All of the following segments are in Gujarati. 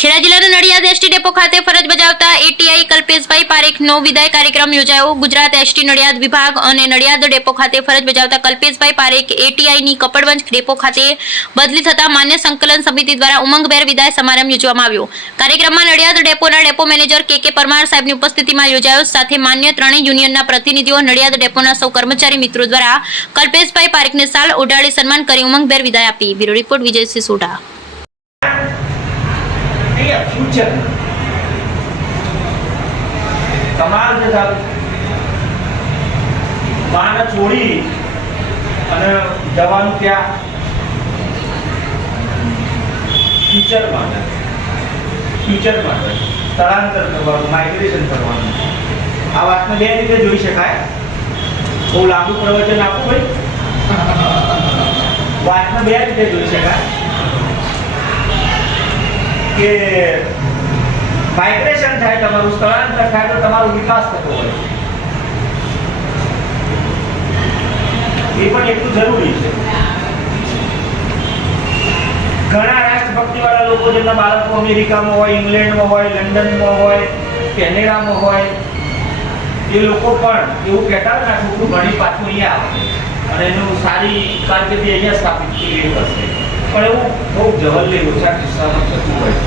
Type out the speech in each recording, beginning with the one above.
ખેડા જિલ્લાના નડિયાદ એસટી ડેપો ખાતે ફરજ બજાવતા એટીઆઈ કલ્પેશભાઈ પારેખનો વિદાય કાર્યક્રમ યોજાયો. ગુજરાત એસટી નડિયાદ વિભાગ અને નડિયાદ ડેપો ખાતે ફરજ બજાવતા કલ્પેશભાઈ પારેખ એટીઆઈની કપડવંજ ડેપો ખાતે બદલી થતા માન્ય સંકલન સમિતિ દ્વારા ઉમંગભેર વિદાય સમારંભ યોજવામાં આવ્યો. કાર્યક્રમમાં નડિયાદ ડેપોના ડેપો મેનેજર કે પરમાર સાહેબની ઉપસ્થિતિમાં યોજાયો. સાથે માન્ય ત્રણેય યુનિયનના પ્રતિનિધિઓ, નડિયાદ ડેપોના સૌ કર્મચારી મિત્રો દ્વારા કલ્પેશભાઈ પારેખને સાલ ઓઢાડી સન્માન કરી ઉમંગભેર વિદાય આપી. Bureau report Vijaysinh Sodha. Future कमाल जे था माने छोड़ी અને જવાનું ત્યાં ફ્યુચર માટે સ્થળાંતર કરવાનું, માઇગ્રેશન કરવાનું. આ વાતને બે રીતે જોઈ શકાય. બહુ લાંબુ પ્રવચન આપું ભાઈ, વાતને બે રીતે જોઈ શકાય કે માઇગ્રેશન થાય, તમારું સ્થળાંતર થાય તો તમારો વિકાસ થતો હોય. એ પણ એટલું જરૂરી છે. ઘણા રાષ્ટ્રભક્તિવાળા લોકો જેમના બાળકો અમેરિકામાં હોય, ઇંગ્લેન્ડમાં હોય, લંડનમાં હોય, કેનેડામાં હોય, એ લોકો પણ એવું કહેતા હોય ને છોકરું ભણી પાછું અહીંયા આવે અને એનું સારી કારકિર્દી અહીંયા સ્થાપિત કરી હશે. પણ એવું બહુ જવલ્લે ઓછા કિસ્સામાં થતું હોય.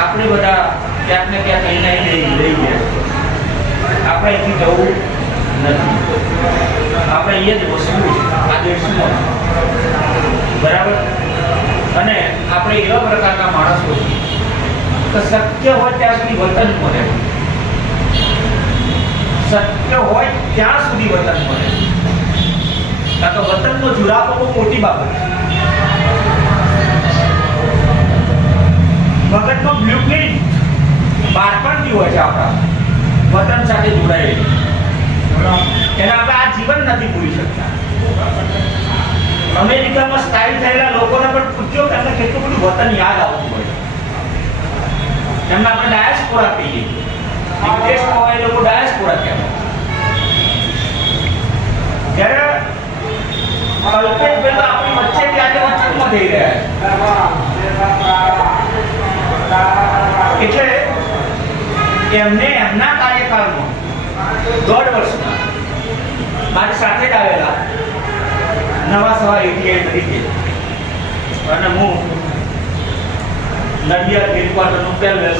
આપણે બધા ક્યાંક ને ક્યાંક અહીં લઈ ગયા. આપણે અહીંથી જવું નથી. આપણે અહીંયા જ વસવું છે આ દેશમાં, બરાબર. અને આપણે એવા પ્રકારના માણસો કે શક્ય હોય ત્યાં સુધી વતનમાં રહેવું. શક્ય હોય ત્યાં સુધી વતનમાં રહેવું. કારણ કે વતનનો જુરાપો બહુ મોટી બાબત છે. મગજનો બ્લુપ્રિન્ટ બાળપણથી હોય છે આપણા વતન સાથે જોડાયેલી. એને આપણે આ જીવન નથી ભૂલી શકતા. અમેરિકામાં સ્થાયી થયેલા લોકોને પણ પૂછ્યો કે એમને કેટલું બધું વતન યાદ આવતું હોય. એમને આપણે ડાયસ્પોરા કહીએ. વિદેશમાં હોય એ લોકો ડાયસ્પોરા કહેવાય. જ્યારે કલ્પેશભાઈ આપણી વચ્ચે આજે વચનમાં થઈ રહ્યા છે. એટલે એમને એમના કાર્યકાળમાં 1.5 વર્ષના મારી સાથે જ આવેલા નવા સવા એટીઆઈ તરીકે અને હું નડિયાદ હેડક્વાર્ટરનું પહેલું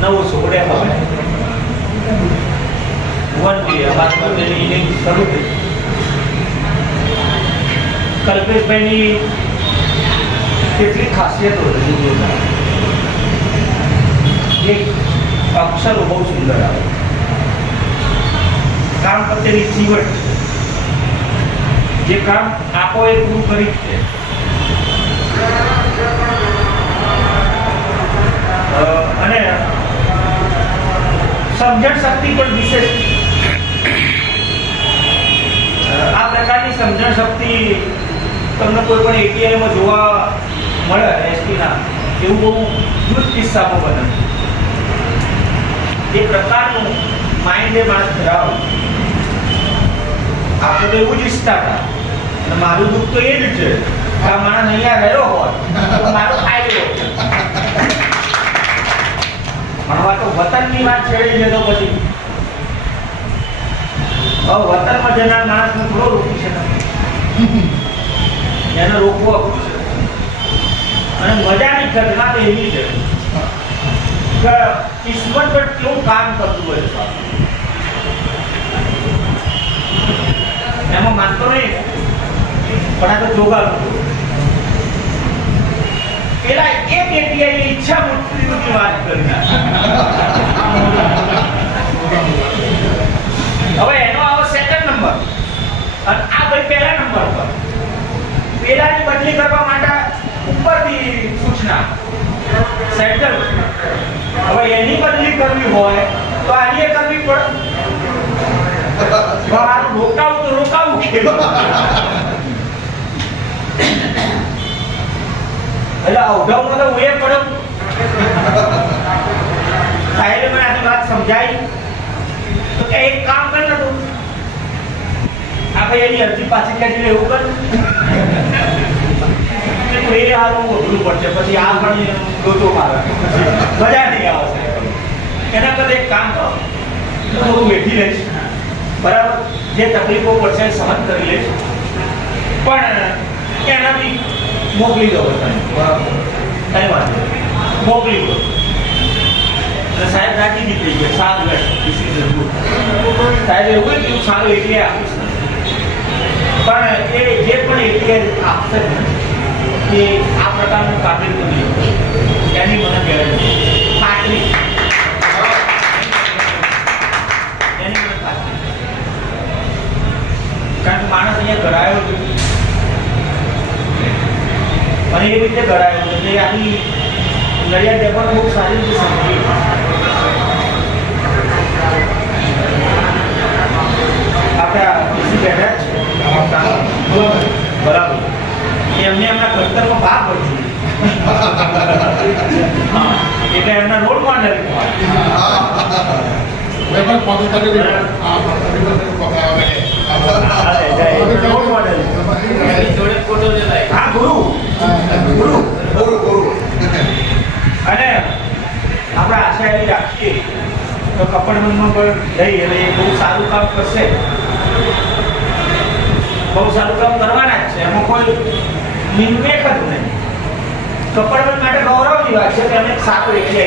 નવો સોડે હવે તેની ઇનિંગ શરૂ થઈ. કલ્પેશભાઈની કેટલી ખાસિયતો હતી. એક અક્ષરો બહુ સુંદર આવે, કામ પ્રત્યેની ચીવટ, જે કામ આપો એ પૂરું કરી છે. અને સમજણ શક્તિ પણ વિશેષ. આ પ્રકારની સમજણ શક્તિ તમને કોઈ પણ એટીઆઈમાં જોવા મળે એસટીના, એવું બહુ જૂથ કિસ્સામાં બને. એ પ્રકારનું માઇન્ડ એ માણસ ધરાવે. આપણે તો એવું જ ઈચ્છતા હતા. અને મારું દુઃખ તો એ જ છે કે આ માણસ અહીંયા રહ્યો હોત તો મારો ફાયદો. પણ તો વતનની વાત છેડી છે તો પછી વતનમાં જનાર માણસને થોડો રોકી શકે. એને રોકવો અઘરું છે. અને મજાની ઘટના તો એવી છે કે ઈશ્વર પર કેવું કામ કરતું હોય છે. એમાં માનતો નહીં, પણ આ તો જોગાનું. પેલા એક એટીઆઈ ઈચ્છા મૃત્યુની વાત કરી. હવે એનો આવો સેકન્ડ નંબર અને આ ભાઈ પહેલા નંબર પર. પેલાની બદલી કરવા માટે ઉપરથી સૂચના સેન્ટર. હવે એની બદલી કરવી હોય તો આની કરવી પડે. મારું રોકાવું તો રોકાવું કેવું? એટલે અવઢવમાં તો હું એ પડ્યો. સાહેબે મને આની વાત સમજાઈ તો કે એક કામ કર ને તું, આ ભાઈ એની અરજી પાછી ખેંચી લે એવું કર. કીધું એ હારું અઘરું પડશે, પછી આ પણ ગોતો મારે મજા નહીં આવશે. એના કરતા એક કામ કરો, થોડું બેઠી રહીશ, બરાબર, જે તકલીફો પડશે એ સહન કરી લઈશ, પણ એના બી મોકલી દો બધાને, બરાબર, કઈ વાત નહીં, મોકલી દો. અને સાહેબ રાજી બી થઈ ગયા, સારું ડિસિઝન ગુડ. સાહેબ એવું કીધું સારું એટલે આપીશ, પણ એ જે પણ એટલે આપશે ને એ આ પ્રકારનું કાબિલ બની એની મને ગેરંટી ખાતરી, એની મને ખાતરી. કારણ કે માણસ અહીંયા ઘડાયો છે અને એ રીતે ઘડાયો છે કે આની નડિયાદ ડેપોને બહુ સારી રીતે સમજી. આપણે બેઠા છે બરાબર, એમને એમના ઘડતરમાં ભાગ પડશે એટલે એમના રોલ મોડેલ હા ગુરુ ગુરુ ગુરુ ગુરુ. અને આપણે આશા એવી રાખીએ તો કપડવંજમાં પણ જઈ એટલે એ બહુ સારું કામ કરશે, બહુ સારું કામ કરવાના જ છે, એમાં કોઈ નિર્વેક જ નહીં. કપડવંજ માટે ગૌરવની વાત છે કે અમે સારું એટલે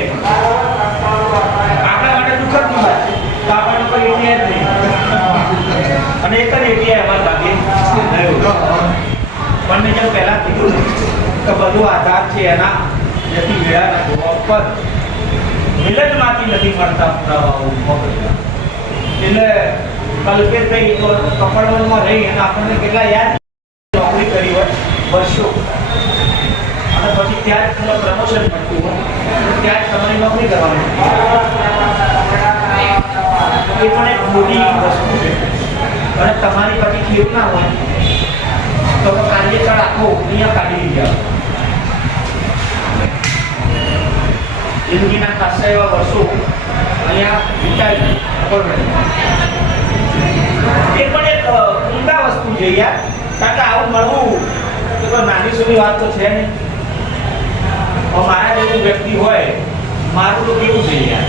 આપણા માટે દુઃખદની વાત છે તો આપણને કોઈ એટલે જ નહીં. અને એક જ એટલે અમારા ભાગે પણ મેં જેમ પહેલા કીધું કે બધું આધાર છે એના જેથી મેળાના જોવા ઉપર મિલનમાંથી નથી મળતા પુરાવાઓ. એટલે કલ્પેશભાઈ તો કપડવંજમાં રહી અને આપણને કેટલા યાદ નોકરી કરી હોય વર્ષો, અને પછી ત્યાં જ તમને પ્રમોશન મળતું હોય, ત્યાં જ તમારી નોકરી કરવાની, એ પણ એક મોટી વસ્તુ છે. અને તમારી પછી થયું ના હોય તો કાર્યકાળ આખો અહીંયા કાઢી લીધા. જિંદગીના ખાસા એવા વર્ષો અહીંયા વિતાવી એ પણ એક ઉમદા વસ્તુ છે યાર. કારણ કે આવું મળવું તો કોઈ નાની સુની વાત તો છે નહીં. મારા જેવું વ્યક્તિ હોય મારું તો કેવું છે યાર,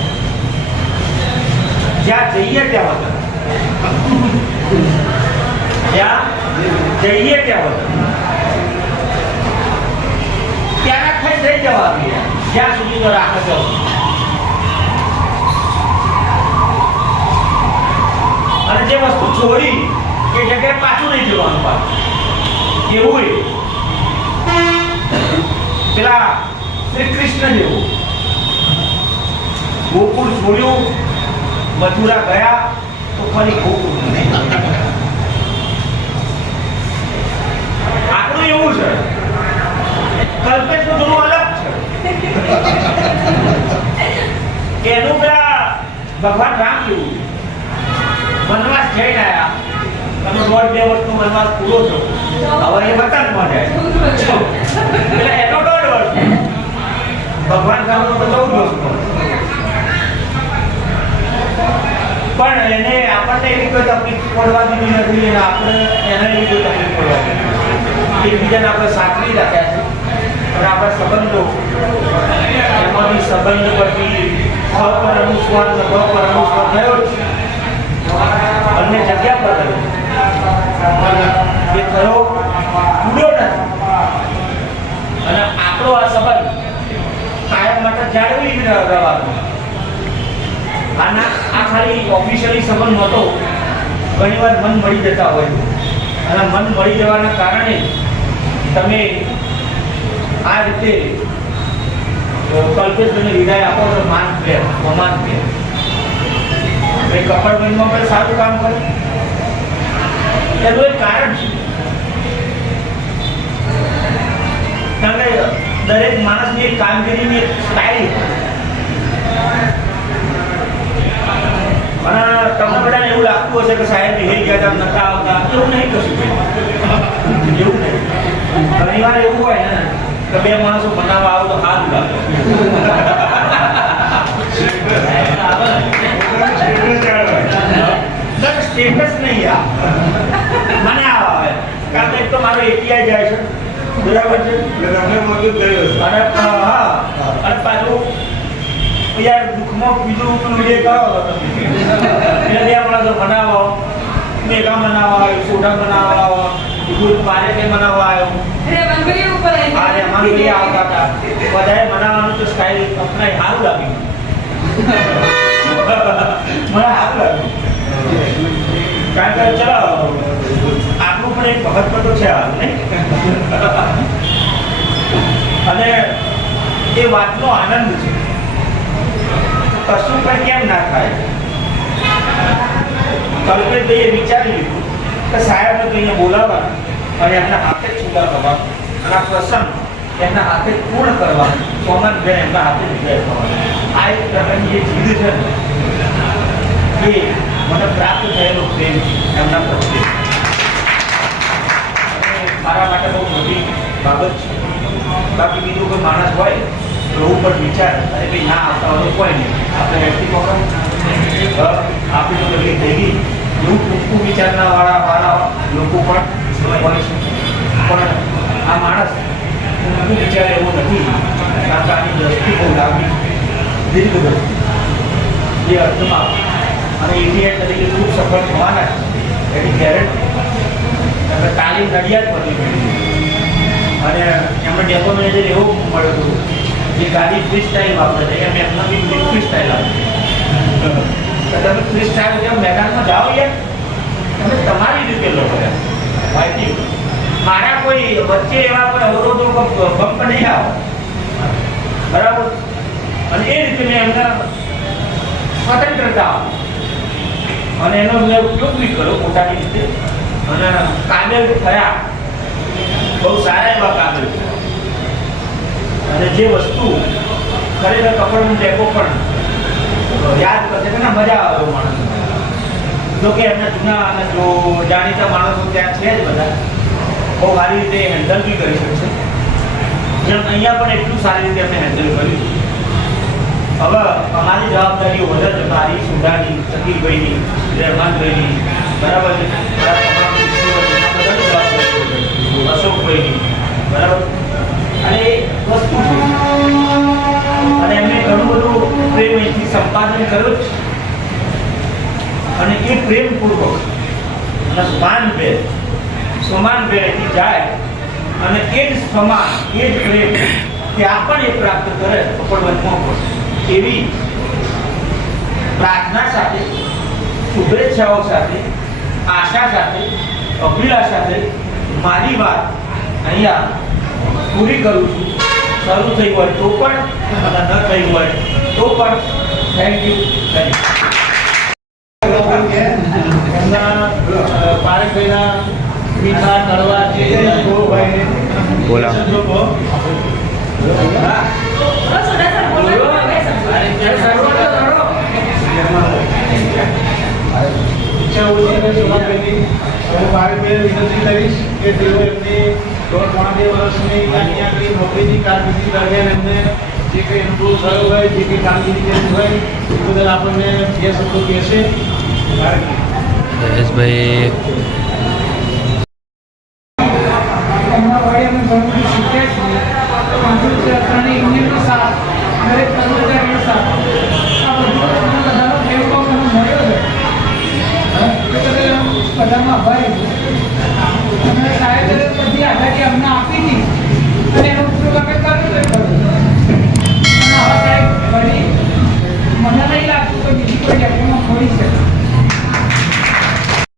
જ્યાં જઈએ ત્યાં વગર, જ્યાં જઈએ ત્યાં વગર ત્યાંના ખાઈ જઈ જવાનું યાર, જ્યાં સુધી તો રાખે છે. અને જે વસ્તુ છોડી એ જગ્યાએ પાછું નહીં જવાનું, પાછું એવું પેલા શ્રી કૃષ્ણ જેવું ગોકુળ છોડ્યું, મથુરા ગયા તો ફરી ગોકુળ. આપણું એવું છે, કલ્પેશનું થોડું અલગ છે. એનું પેલા ભગવાન રામ જેવું વનવાસ જઈને આવ્યા, તમે 1.5-2 વર્ષનો વનવાસ પૂરો થયો, હવે એ વતનમાં જાય એટલે એનો 1.5 વર્ષ, ભગવાન રામનો તો 14 વર્ષનો. પણ એને આપણને એવી કોઈ તકલીફ પડવા દીધી નથી અને આપણે એને એવી કોઈ તકલીફ પડવા દીધી, એકબીજાને આપણે સાચવી રાખ્યા છે. અને આપણા સંબંધો એમાંથી સંબંધ પછી સ પર અનુસ્વાર ને બ પર અનુસ્વાર થયો છે, બંને જગ્યા પર થયો એ થયો પૂરો નથી. અને આપણો આ સંબંધ કાયમ માટે જાળવી રહેવાનો. આ ખાલી ઓફિશિયલી સંબંધ નહોતો, ઘણી વાર મન મળી જતા હોય અને મન મળી જવાના કારણે તમે આ રીતે કલ્પેશભાઈને વિદાય આપો તો માન પ્રેમ અમાન પ્રેમ. કપડવંજમાં પણ સારું કામ કરે એનું એક કારણ છે. કારણ કે દરેક માણસની એક કામગીરીની એક સ્ટાઇલ, અને તમને બધાને એવું લાગતું હશે કે સાહેબ નિહરી ગયા હતા નતા આવતા, એવું નહીં કશું, એવું નહીં. ઘણી વાર એવું હોય ને કે બે માણસો બનાવવા આવો તો હાથ લાગે, સ્ટેટસ નહીં મને આવે. કારણ કે એક તો મારો એટીઆઈ જાય છે, બરાબર છે, તમને મદદ કર્યો અને હા અને પાછું યાર દુઃખમાં બીજું પેલું એ કરો તમે એટલે બે માણસો બનાવો મેગા બનાવવા આવ્યો સોડા બનાવવા આવ્યો બીજું પારે કે બનાવવા આવ્યો અરે મનગરી આવતા હતા બધાએ બનાવવાનું તો સ્ટાઇલ અપનાવી સારું લાગ્યું મને સારું લાગ્યું કારણ કે ચલો આપણું પણ એક મહત્વ તો છે હાલ નહીં અને એ વાતનો આનંદ છે કશું પણ કેમ ના થાય કલ્પેશભાઈએ વિચારી લીધું કે સાહેબને તો અહીંયા બોલાવવા અને એમના હાથે જ છૂટા કરવા અને આ પ્રસંગ એમના હાથે જ પૂર્ણ કરવા સોમનભાઈ એમના હાથે જ વિજય થવાનો આ એક પ્રકારની જે જીદ છે ને એ મને પ્રાપ્ત થયેલો પ્રેમ એમના પ્રત્યે અને મારા માટે બહુ મોટી બાબત છે બાકી બીજું કોઈ માણસ હોય તો હું પણ વિચાર અરે ભાઈ ના આવતા હોય કોઈ નહીં આપણે વ્યક્તિ આપણી તો તકલીફ થઈ ગઈ એવું ટૂંકું વિચારના વાળા લોકો પણ હોય છે પણ આ માણસ ટૂંકું વિચારે એવું નથી કારણ કે આની દ્રષ્ટિ બહુ લાંબી દીર્ઘ દ્રષ્ટિ એ અર્થમાં અને ઇન્ડિયા તરીકે ખૂબ સફળ થવાના છે એની ગેરંટી એમને તાલીમ નડિયાદ પરથી મળી અને એમને ડેપો મેનેજર એવો મળ્યો હતો જે ગાડી ફ્રી સ્ટાઇલ વાપરે છે એમ એમના બી ફ્રી સ્ટાઇલ આપે તમે ફ્રી સ્ટાઇલ જેમ મેદાનમાં જાઓ યાર તમે તમારી રીતે લો માહિતી મારા કોઈ વચ્ચે એવા કોઈ અવરોધો બમ્પ નહીં આવે બરાબર અને એ રીતે મેં એમના સ્વતંત્રતા અને એનો મેં ઉપયોગ બી કર્યો પોતાની રીતે અને કાબેલ થયા બહુ સારા એવા કાબેલ થયા અને જે વસ્તુ ખરેખર કપડનું ડેપો પણ યાદ કરશે કે ના મજા આવે માણસ જો કે એમના જૂના અને જો જાણીતા માણસો ત્યાં છે જ બધા બહુ સારી રીતે હેન્ડલ બી કરી શકશે જેમ અહીંયા પણ એટલું સારી રીતે એમને હેન્ડલ કર્યું હવે અમારી જવાબદારીઓ વધારે છે મારી સુધાની શકીલભાઈની રહેમાનભાઈની બરાબર છે મારા તમામ શિષ્યો બધા જવાબદારીઓ અશોકભાઈની બરાબર અને એ વસ્તુ છે અને એમને ઘણું બધું પ્રેમ અહીંથી સંપાદન કર્યું છે અને એ પ્રેમપૂર્વક અને સમાનભેર અહીંથી જાય અને એ જ સમાન એ જ પ્રેમ ત્યાં પણ એ પ્રાપ્ત કરે કપડવંતમાં એવી પ્રાર્થના સાથે શુભેચ્છાઓ સાથે આશા સાથે અભિલાષા સાથે મારી વાત અહીંયા પૂરી કરું છું શરૂ થઈ હોય તો પણ અને ન થઈ હોય તો પણ થેન્ક યુ એમના પારેખભાઈના મીઠા કડવા જે બોલા ઈચ્છા ઓછી છે સુભાષભાઈની હું પારેખભાઈને વિનંતી કરીશ કે તેઓ એમની 1.5 વર્ષની અહીંયા આગળ નોકરીની કારકિર્દી દરમિયાન એમને જે કંઈ અનુભવ થયો હોય જે કંઈ કામગીરી કરી હોય એ બદલ આપણને બે શબ્દો કહેશે જયેશભાઈ બધામાં ભરી અને સાહેબ બધી આઝાદી અમને આપી હતી અને એનો ઉપયોગ અમે કર્યો તો અને હવે સાહેબ ભરી મને નહીં લાગતું કે બીજી કોઈ જગ્યામાં ખોઈ શકે